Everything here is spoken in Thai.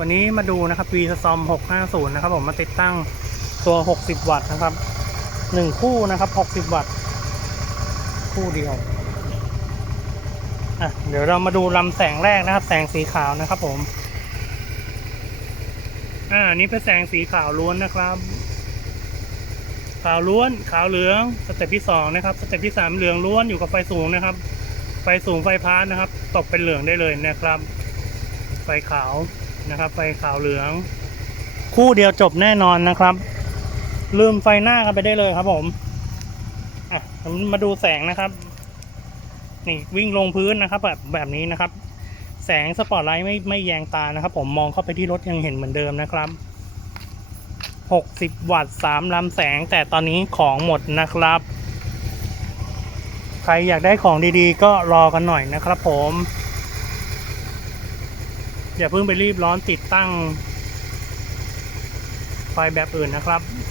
วันนี้มาดูนะครับ v s t o r m 650 นะครับผมมาติดตั้งตัว 60 วัตต์นะครับ 1 คู่นะครับ 60 วัตต์ คู่เดียวอะเดี๋ยวเรามาดูลำแสงแรกนะครับ แสงสีขาวนะครับผมอ่านี้เป็นแสงสีขาวล้วนนะครับ ขาวล้วนขาวเหลืองสเต็ปที่สองนะครับสเต็ปที่สามเหลืองล้วนอยู่กับไฟสูงนะครับ ไฟสูงไฟพาสนะครับ ตกเป็นเหลืองได้เลยนะครับ ไฟขาว นะครับ ไฟขาวเหลือง คู่เดียวจบแน่นอนนะครับ ลืมไฟหน้ากันไปได้เลยครับผมอะมาดูแสงนะครับ นี่วิ่งลงพื้นนะครับ แบบแบบนี้นะครับ แสงสปอตไลท์ไม่ไม่แยงตานะครับ ผมมองเข้าไปที่รถยังเห็นเหมือนเดิมนะครับ60 วัตต์3ลำแสง แต่ตอนนี้ของหมดนะครับ ใครอยากได้ของดีๆ ก็รอกันหน่อยนะครับผม อย่าเพิ่งไปรีบร้อนติดตั้งไฟแบบอื่นนะครับ